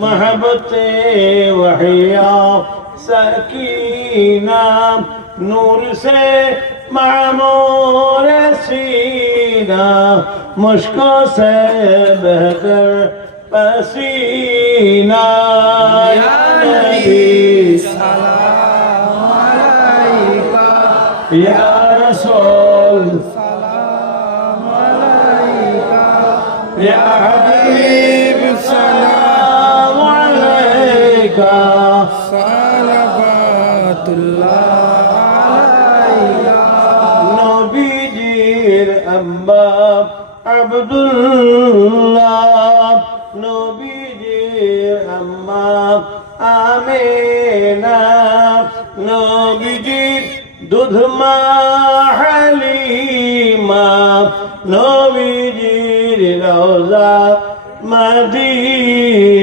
महबते वहिया सकीना नूर से मामूर सीना मुश्को से बहकर पसीना या नबी सलाम अलैका या रसूल सलाम अलैका या हबीब सलाम अलैका আব্দুল্লাহ নবীজির আম্মা আমেনা নবীজির দুধমা হালিমা নবীজির রওজা মদিনা